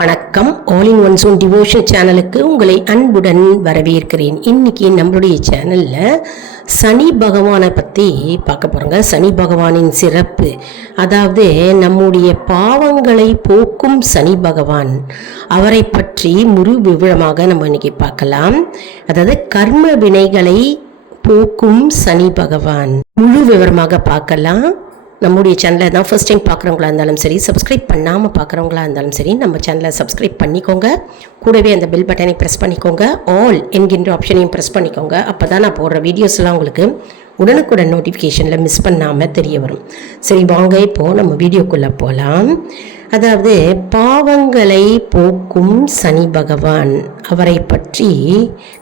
வணக்கம். All in one zone devotion சேனலுக்கு உங்களை அன்புடன் வரவேற்கிறேன். இன்னைக்கு நம்மளுடைய சேனலில் சனி பகவானை பற்றி பார்க்க போகிறோங்க. சனி பகவானின் சிறப்பு, அதாவது நம்முடைய பாவங்களை போக்கும் சனி பகவான், அவரை பற்றி முழு விவரமாக நம்ம இன்னைக்கு பார்க்கலாம். அதாவது கர்ம வினைகளை போக்கும் சனி பகவான் முழு விவரமாக பார்க்கலாம். நம்முடைய சேனலை தான் ஃபர்ஸ்ட் டைம் பார்க்குறவங்களா இருந்தாலும் சரி, சப்ஸ்கிரைப் பண்ணாமல் பார்க்குறவங்களா இருந்தாலும் சரி, நம்ம சேனலை சப்ஸ்கிரைப் பண்ணிக்கோங்க. கூடவே அந்த பெல் பட்டனை ப்ரெஸ் பண்ணிக்கோங்க. ஆல் என்கின்ற ஆப்ஷனையும் ப்ரெஸ் பண்ணிக்கோங்க. அப்போ தான் நான் போடுற வீடியோஸ்லாம் உங்களுக்கு உடனுக்குடன் நோட்டிஃபிகேஷனில் மிஸ் பண்ணாமல் தெரிய வரும். சரி, வாங்க இப்போது நம்ம வீடியோக்குள்ளே போகலாம். அதாவது பாவங்களை போக்கும் சனி பகவான், அவரை பற்றி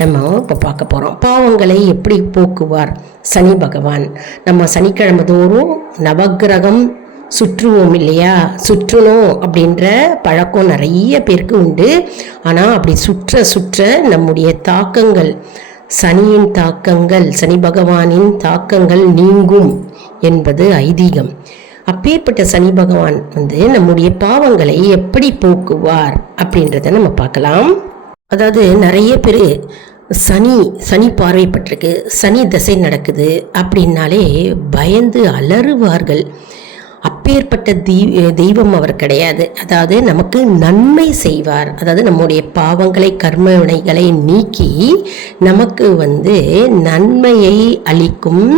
நம்ம இப்போ பார்க்க போகிறோம். பாவங்களை எப்படி போக்குவார் சனி பகவான்? நம்ம சனிக்கிழமை தோறும் நவக்கிரகம் சுற்றுவோம் இல்லையா? சுற்றணும் அப்படின்ற பழக்கம் நிறைய பேருக்கு உண்டு. ஆனால் அப்படி சுற்ற சுற்ற நம்முடைய தாக்கங்கள், சனியின் தாக்கங்கள், சனி பகவானின் தாக்கங்கள் நீங்கும் என்பது ஐதீகம். அப்பேற்பட்ட சனி பகவான் நம்முடைய பாவங்களை எப்படி போக்குவார் அப்படின்றத நம்ம பார்க்கலாம். அதாவது நிறைய பேர் சனி பார்வைப்பட்டிருக்கு, சனி தசை நடக்குது அப்படின்னாலே பயந்து அலறுவார்கள். அப்பேற்பட்ட தெய்வம் அவர் கிடையாது. அதாவது நமக்கு நன்மை செய்வார். அதாவது நம்முடைய பாவங்களை, கர்ம வினைகளை நீக்கி நமக்கு நன்மையை அளிக்கும்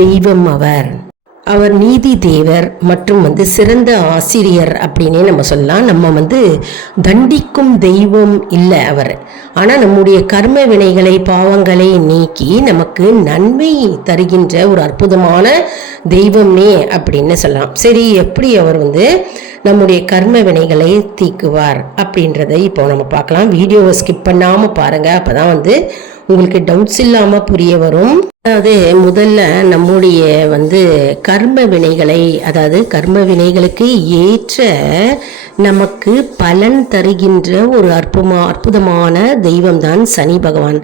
தெய்வம் அவர். அவர் நீதி தேவர் மற்றும் சிறந்த ஆசிரியர் அப்படின்னே நம்ம சொல்லலாம். நம்ம தண்டிக்கும் தெய்வம் இல்லை அவர். ஆனால் நம்முடைய கர்ம வினைகளை, பாவங்களை நீக்கி நமக்கு நன்மை தருகின்ற ஒரு அற்புதமான தெய்வமே அப்படின்னு சொல்லலாம். சரி, எப்படி அவர் நம்முடைய கர்ம வினைகளை தீக்குவார் அப்படின்றதை இப்போ நம்ம பார்க்கலாம். வீடியோவை ஸ்கிப் பண்ணாமல் பாருங்கள். அப்போ தான் உங்களுக்கு டவுட்ஸ் இல்லாமல் புரிய வரும். அதாவது முதல்ல நம்முடைய கர்ம வினைகளை, அதாவது கர்ம வினைகளுக்கு ஏற்ற நமக்கு பலன் தருகின்ற ஒரு அற்புதமான தெய்வம் தான் சனி பகவான்.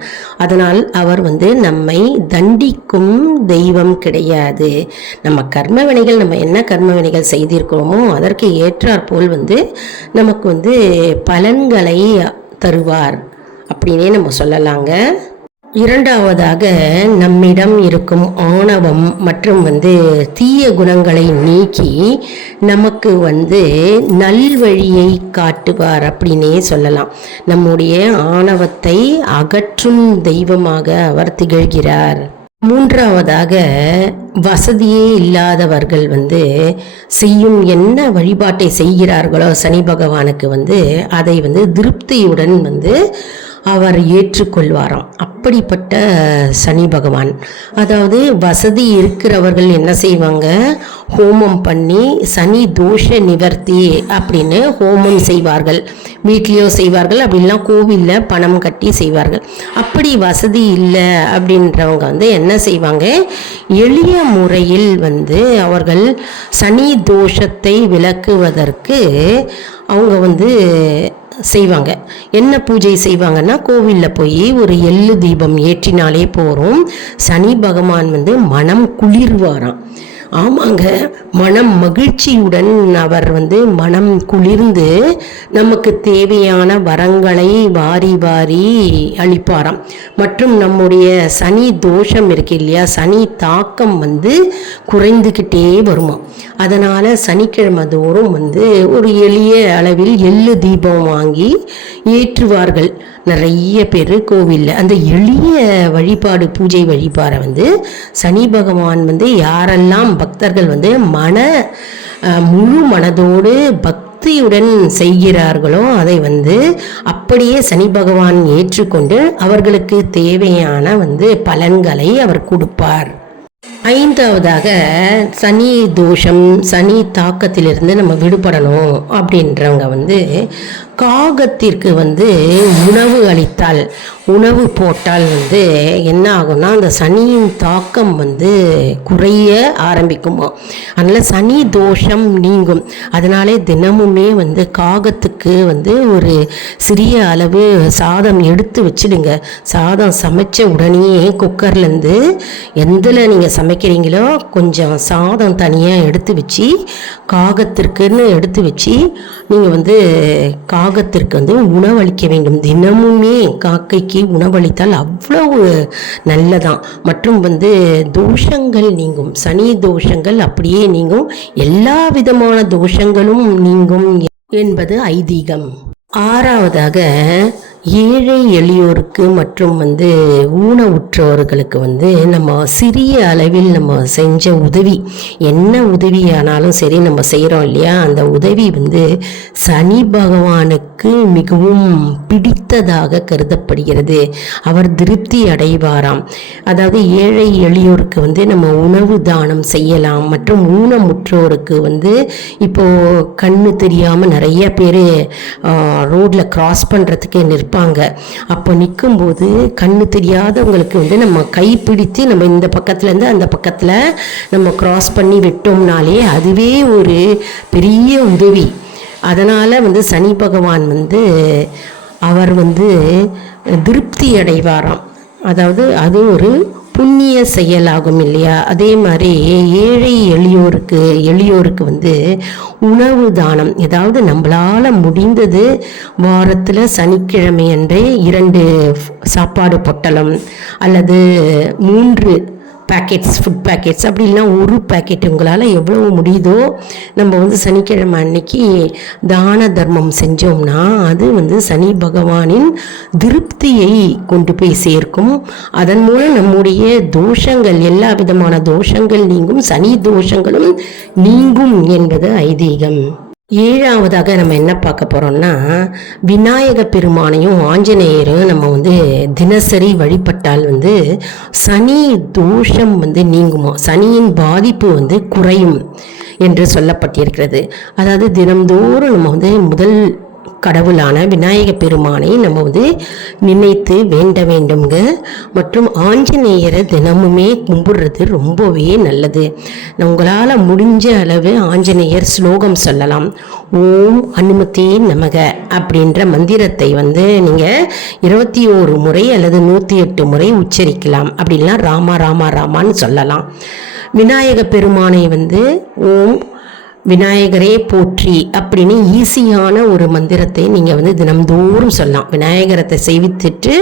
அதனால் அவர் நம்மை தண்டிக்கும் தெய்வம் கிடையாது. நம்ம கர்ம வினைகள், நம்ம என்ன கர்ம வினைகள் செய்திருக்கிறோமோ அதற்கு ஏற்றாற்போல் நமக்கு பலன்களை தருவார் அப்படின்னே நம்ம சொல்லலாங்க. இரண்டாவதாக, நம்மிடம் இருக்கும் ஆணவம் மற்றும் தீய குணங்களை நீக்கி நமக்கு நல்வழியை காட்டுவார் அப்படின்னே சொல்லலாம். நம்முடைய ஆணவத்தை அகற்றும் தெய்வமாக அவர் திகழ்கிறார். மூன்றாவதாக, வசதியே இல்லாதவர்கள் செய்யும் என்ன வழிபாட்டை செய்கிறார்களோ சனி பகவானுக்கு அதை திருப்தியுடன் அவர் ஏற்றுக்கொள்வாராம். அப்படிப்பட்ட சனி பகவான். அதாவது வசதி இருக்கிறவர்கள் என்ன செய்வாங்க, ஹோமம் பண்ணி சனி தோஷ நிவர்த்தி அப்படின்னு ஹோமம் செய்வார்கள். வீட்லேயோ செய்வார்கள், அப்படின்லாம் கோவிலில் பணம் கட்டி செய்வார்கள். அப்படி வசதி இல்லை அப்படின்றவங்க என்ன செய்வாங்க, எளிய முறையில் அவர்கள் சனி தோஷத்தை விலக்குவதற்கு அவங்க செய்வாங்க. என்ன பூஜை செய்வாங்கன்னா, கோவிலில் போய் ஒரு எள்ளு தீபம் ஏற்றினாலே போகிறோம். சனி பகவான் மனம் குளிர்வாராம். ஆமாங்க, மனம் மகிழ்ச்சியுடன் அவர் மனம் குளிர்ந்து நமக்கு தேவையான வரங்களை வாரி வாரி அளிப்பாராம். மற்றும் நம்முடைய சனி தோஷம் இருக்கு இல்லையா, சனி தாக்கம் குறைந்துக்கிட்டே வருமா. அதனால் சனிக்கிழமை தோறும் ஒரு எளிய அளவில் எள்ளு தீபம் வாங்கி ஏற்றுவார்கள் நிறைய பேர் கோவிலில். அந்த எளிய வழிபாடு, பூஜை வழிபாடை சனி பகவான் யாரெல்லாம் பக்தர்கள் முழு மனதோடு பக்தியுடன் செய்கிறார்களோ அதை அப்படியே சனி பகவான் ஏற்றுக்கொண்டு அவர்களுக்கு தேவையான பலன்களை அவர் கொடுப்பார். ஐந்தாவதாக, சனி தோஷம், சனி தாக்கத்திலிருந்து நம்ம விடுபடணும் அப்படின்றவங்க காகத்திற்கு உணவு அளித்தால், உணவு போட்டால் வந்து என்ன ஆகும்னா அந்த சனியின் தாக்கம் வந்து குறைய ஆரம்பிக்குமா. அதனால் சனி தோஷம் நீங்கும். அதனாலே தினமுமே வந்து காகத்துக்கு வந்து ஒரு சிறிய அளவு சாதம் எடுத்து வச்சுடுங்க. சாதம் சமைச்ச உடனே குக்கர்லேருந்து எந்தில் நீங்கள் சமைக்கிறீங்களோ கொஞ்சம் சாதம் தனியாக எடுத்து வச்சு காகத்திற்குன்னு எடுத்து வச்சு நீங்கள் வந்து காகத்திற்கு வந்து உணவளிக்க வேண்டும். தினமுமே காக்கைக்கு உணவளித்தால் அவ்வளவு நல்லதான். மற்றும் வந்து தோஷங்கள் நீங்கும், சனி தோஷங்கள் அப்படியே நீங்கும், எல்லா விதமான தோஷங்களும் நீங்கும் என்பது ஐதீகம். ஆறாவதாக ஏழை எளியோருக்கு மற்றும் வந்து ஊனமுற்றோர்களுக்கு வந்து நம்ம சிறிய அளவில் நம்ம செஞ்ச உதவி, என்ன உதவியானாலும் சரி நம்ம செய்கிறோம் இல்லையா, அந்த உதவி வந்து சனி பகவானுக்கு மிகவும் பிடித்ததாக கருதப்படுகிறது. அவர் திருப்தி அடைவாராம். அதாவது ஏழை எளியோருக்கு வந்து நம்ம உணவு தானம் செய்யலாம். மற்றும் ஊனமுற்றோருக்கு வந்து இப்போது கண்ணு தெரியாமல் நிறைய பேர் ரோட்டில் கிராஸ் பண்ணுறதுக்கு நிற்பாங்க. அப்போ நிற்கும்போது கண்ணு தெரியாதவங்களுக்கு வந்து நம்ம கைப்பிடித்து நம்ம இந்த பக்கத்துலேருந்து அந்த பக்கத்தில் நம்ம கிராஸ் பண்ணி விட்டோம்னாலே அதுவே ஒரு பெரிய உதவி. அதனால் வந்து சனி பகவான் வந்து அவர் வந்து திருப்தி அடைவாராம். அதாவது அது ஒரு புண்ணிய செயலாகும் இல்லையா. அதே மாதிரி ஏழை எளியோருக்கு வந்து உணவு தானம், ஏதாவது நம்மளால் முடிந்தது வாரத்தில் சனிக்கிழமை அன்றே 2 சாப்பாடு பொட்டலம் அல்லது 3 பேக்கெட்ஸ், ஃபுட் பேக்கெட்ஸ், அப்படி இல்லைனா 1 பேக்கெட் உங்களால் எவ்வளவு முடியுதோ நம்ம வந்து சனிக்கிழமை அன்னைக்கு தான தர்மம் செஞ்சோம்னா அது வந்து சனி பகவானின் திருப்தியை கொண்டு போய் சேர்க்கும். அதன் மூலம் நம்முடைய தோஷங்கள், எல்லா விதமான தோஷங்கள் நீங்கும், சனி தோஷங்களும் நீங்கும் என்பது ஐதீகம். ஏழாவதாக நம்ம என்ன பார்க்க போகிறோம்னா விநாயக பெருமானையும் ஆஞ்சநேயரும் நம்ம வந்து தினசரி வழிபட்டால் வந்து சனி தோஷம் வந்து நீங்குமோ, சனியின் பாதிப்பு வந்து குறையும் என்று சொல்லப்பட்டிருக்கிறது. அதாவது தினம்தோறும் நம்ம வந்து முதல் கடவுளான விநாயக பெருமானை நம்ம வந்து நினைத்து வேண்ட வேண்டுங்க. மற்றும் ஆஞ்சநேயரை தினமுமே கும்பிடுறது ரொம்பவே நல்லது. உங்களால் முடிஞ்ச அளவு ஆஞ்சநேயர் ஸ்லோகம் சொல்லலாம். ஓம் அனுமதி நமக அப்படின்ற மந்திரத்தை வந்து நீங்கள் 21 முறை அல்லது 108 முறை உச்சரிக்கலாம். அப்படின்னா ராமா ராமா ராமான்னு சொல்லலாம். விநாயக பெருமானை வந்து ஓம் விநாயகரே போற்றி அப்படின்னு ஈஸியான ஒரு மந்திரத்தை நீங்கள் வந்து தினம்தோறும் சொல்லலாம். விநாயகரத்தை செய்வித்துட்டு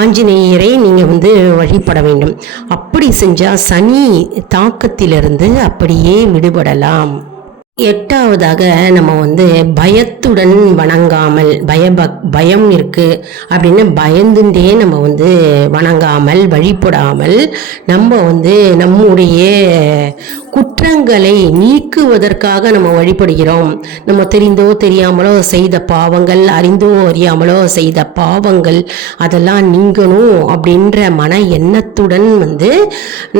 ஆஞ்சநேயரை நீங்கள் வந்து வழிபட வேண்டும். அப்படி செஞ்சால் சனி தாக்கத்திலிருந்து அப்படியே விடுபடலாம். எட்டாவதாக நம்ம வந்து பயத்துடன் வணங்காமல், பயம் இருக்குது அப்படின்னு பயந்துட்டே நம்ம வந்து வணங்காமல் வழிபடாமல் நம்ம வந்து நம்முடைய குற்றங்களை நீக்குவதற்காக நம்ம வழிபடுகிறோம். நம்ம தெரிந்தோ தெரியாமலோ செய்த பாவங்கள், அறிந்தோ அறியாமலோ செய்த பாவங்கள் அதெல்லாம் நீங்கணும் அப்படின்ற மன எண்ணத்துடன் வந்து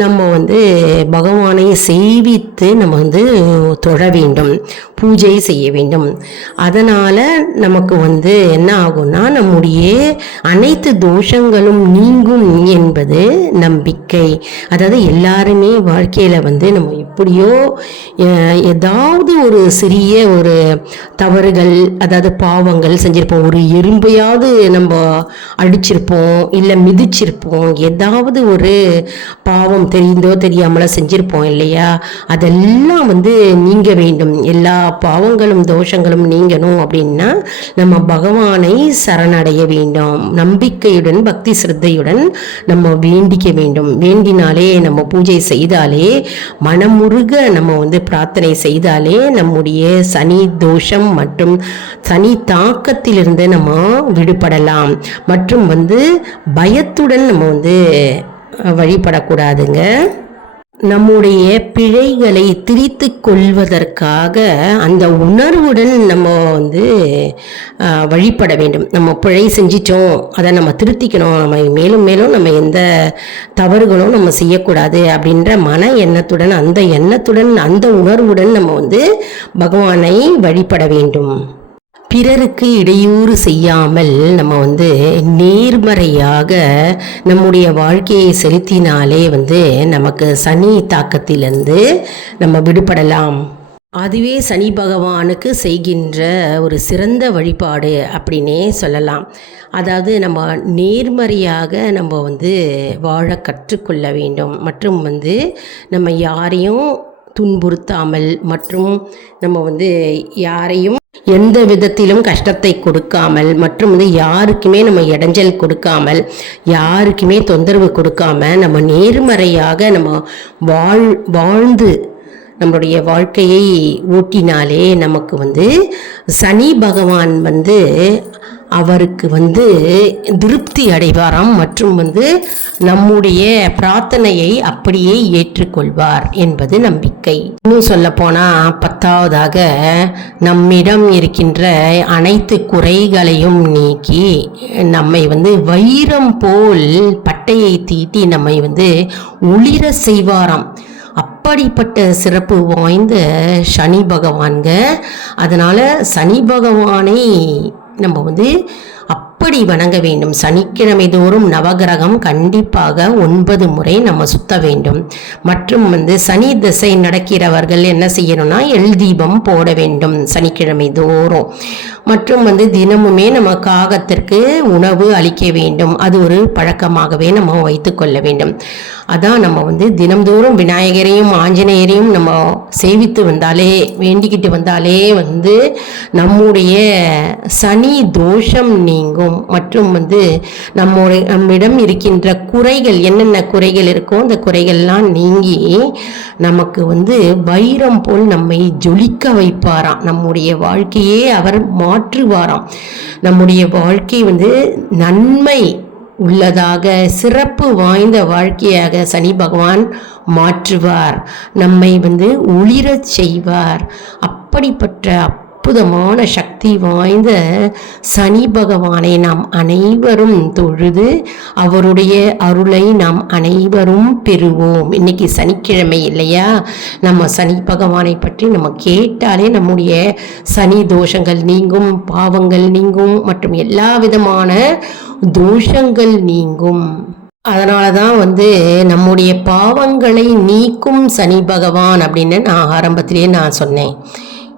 நம்ம வந்து பகவானை செய்வித்து நம்ம வந்து தொழ வேண்டும், பூஜை செய்ய வேண்டும். அதனால் நமக்கு வந்து என்ன ஆகும்னா நம்முடைய அனைத்து தோஷங்களும் நீங்கும் என்பது நம்பிக்கை. அதாவது எல்லாருமே வாழ்க்கையில் வந்து நம்ம எப்படியோ ஏதாவது ஒரு சிறிய ஒரு தவறுகள், அதாவது பாவங்கள் செஞ்சுருப்போம். ஒரு எறும்பையாவது நம்ம அடிச்சிருப்போம், இல்லை மிதிச்சிருப்போம், ஏதாவது ஒரு பாவம் தெரிந்தோ தெரியாமலோ செஞ்சுருப்போம் இல்லையா. அதெல்லாம் வந்து நீங்க வேண்டும். எல்லா பாவங்களும் தோஷங்களும் நீங்கணும் அப்படின்னா நம்ம பகவானை சரணடைய வேண்டும். நம்பிக்கையுடன் பக்தி சிரத்தையுடன் நம்ம வேண்டிக்க வேண்டும். வேண்டினாலே, நம்ம பூஜை செய்தாலே, மனமுருக நம்ம வந்து பிரார்த்தனை செய்தாலே நம்முடைய சனி தோஷம் மற்றும் சனி தாக்கத்திலிருந்து நம்ம விடுபடலாம். மற்றும் வந்து பயத்துடன் நம்ம வந்து வழிபடக்கூடாதுங்க. நம்முடைய பிழைகளை திரித்து கொள்வதற்காக அந்த உணர்வுடன் நம்ம வந்து வழிபட வேண்டும். நம்ம பிழை செஞ்சிட்டோம், அதை நம்ம திருத்திக்கணும், நம்ம மேலும் மேலும் நம்ம எந்த தவறுகளும் நம்ம செய்யக்கூடாது அப்படின்ற மன எண்ணத்துடன், அந்த எண்ணத்துடன், அந்த உணர்வுடன் நம்ம வந்து பகவானை வழிபட வேண்டும். பிறருக்கு இடையூறு செய்யாமல் நம்ம நேர்மறையாக நம்முடைய வாழ்க்கையை செலுத்தினாலே நமக்கு சனி தாக்கத்திலிருந்து நம்ம விடுபடலாம். அதுவே சனி பகவானுக்கு செய்கின்ற ஒரு சிறந்த வழிபாடு அப்படின்னே சொல்லலாம். அதாவது நம்ம நேர்மறையாக நம்ம வாழ கற்றுக்கொள்ள வேண்டும். மற்றும் நம்ம யாரையும் துன்புறுத்தாமல் மற்றும் நம்ம யாரையும் எந்த விதத்திலும் கஷ்டத்தை கொடுக்காமல் மற்றும் யாருக்குமே நம்ம இடைஞ்சல் கொடுக்காமல் யாருக்குமே தொந்தரவு கொடுக்காம நம்ம நேர்மறையாக நம்ம வாழ்ந்து நம்மளுடைய வாழ்க்கையை ஓட்டினாலே நமக்கு சனி பகவான் அவருக்கு திருப்தி அடைவாராம் மற்றும் நம்முடைய பிரார்த்தனையை அப்படியே ஏற்றுக்கொள்வார் என்பது நம்பிக்கை. இன்னும் சொல்ல போனால் 10வதாக நம்மிடம் இருக்கின்ற அனைத்து குறைகளையும் நீக்கி நம்மை வைரம் போல் பட்டையை தீட்டி நம்மை ஒளிர செய்வாராம். அப்படிப்பட்ட சிறப்பு வாய்ந்த சனி பகவான்க. அதனால் சனி பகவானை நம்ம அப்படி வணங்க வேண்டும். சனிக்கிழமை தோறும் நவகிரகம் கண்டிப்பாக 9 முறை நம்ம சுத்த வேண்டும். மற்றும் சனி திசை நடக்கிறவர்கள் என்ன செய்யணும்னா எள் தீபம் போட வேண்டும் சனிக்கிழமை தோறும். மற்றும் தினமுமே நம்ம காகத்திற்கு உணவு அளிக்க வேண்டும். அது ஒரு பழக்கமாகவே நம்ம வைத்து கொள்ள வேண்டும். அதான் நம்ம தினம்தோறும் விநாயகரையும் ஆஞ்சநேயரையும் நம்ம சேவித்து வந்தாலே வேண்டிக்கிட்டு வந்தாலே நம்முடைய சனி தோஷம் நீங்கும். மற்றும் நம்மிடம் இருக்கின்ற குறைகள் என்னென்ன குறைகள் இருக்கோ அந்த குறைகள்லாம் நீங்கி நமக்கு வைரம் போல் நம்மை ஜொலிக்க வைப்பாராம். நம்முடைய வாழ்க்கையே அவர் மாற்றுவாராம். நம்முடைய வாழ்க்கை நன்மை உள்ளதாக சிறப்பு வாய்ந்த வாழ்க்கையாக சனி பகவான் மாற்றுவார். நம்மை ஒளிரச் செய்வார். அப்படிப்பட்ட அற்புதமான சக்தி வாய்ந்த சனி பகவானை நாம் அனைவரும் தொழுது அவருடைய அருளை நாம் அனைவரும் பெறுவோம். இன்னைக்கு சனிக்கிழமை இல்லையா? நம்ம சனி பகவானை பற்றி நம்ம கேட்டாலே நம்முடைய சனி தோஷங்கள் நீங்கும், பாவங்கள் நீங்கும் மற்றும் எல்லா விதமான தோஷங்கள் நீங்கும். அதனால தான் நம்முடைய பாவங்களை நீக்கும் சனி பகவான் அப்படின்னு நான் ஆரம்பத்திலேயே நான் சொன்னேன்.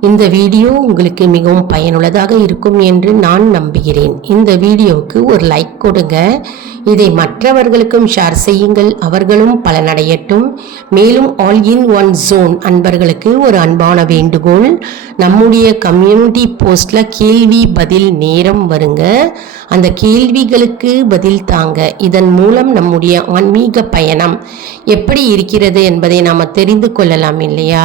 இந்த வீடியோ உங்களுக்கு மிகவும் பயனுள்ளதாக இருக்கும் என்று நான் நம்புகிறேன். இந்த வீடியோவுக்கு ஒரு லைக் கொடுங்க. இதை மற்றவர்களுக்கும் ஷேர் செய்யுங்கள், அவர்களும் பலனடையட்டும். மேலும் ஆல் இன் ஒன் ஜோன் அன்பர்களுக்கு ஒரு அன்பான வேண்டுகோள், நம்முடைய கம்யூனிட்டி போஸ்டில் கேள்வி பதில் நேரம் வருங்க. அந்த கேள்விகளுக்கு பதில் தாங்க. இதன் மூலம் நம்முடைய ஆன்மீக பயணம் எப்படி இருக்கிறது என்பதை நாம் தெரிந்து கொள்ளலாம் இல்லையா?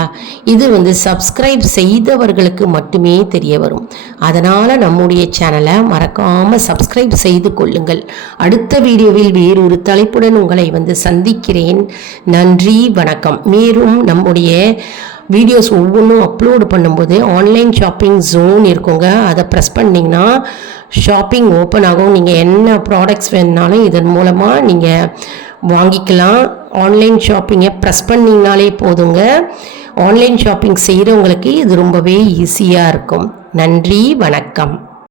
இது சப்ஸ்கிரைப் செய்தவர்களுக்கு மட்டுமே தெரிய வரும். அதனால் நம்முடைய சேனலை மறக்காமல் சப்ஸ்கிரைப் செய்து கொள்ளுங்கள். அடுத்த வீடியோவில் வேறொரு தலைப்புடன் உங்களை சந்திக்கிறேன். நன்றி, வணக்கம். மேலும் நம்முடைய வீடியோஸ் ஒவ்வொன்றும் அப்லோடு பண்ணும்போது ஆன்லைன் ஷாப்பிங் ஜோன் இருக்குங்க. அதை ப்ரெஸ் பண்ணிங்கன்னா ஷாப்பிங் ஓப்பன் ஆகும். நீங்கள் என்ன ப்ராடக்ட்ஸ் வேணுனாலும் இதன் மூலமாக நீங்கள் வாங்கிக்கலாம். ஆன்லைன் ஷாப்பிங்கை ப்ரெஸ் பண்ணிங்கனாலே போதுங்க. ஆன்லைன் ஷாப்பிங் செய்கிறவங்களுக்கு இது ரொம்பவே ஈஸியாக இருக்கும். நன்றி, வணக்கம்.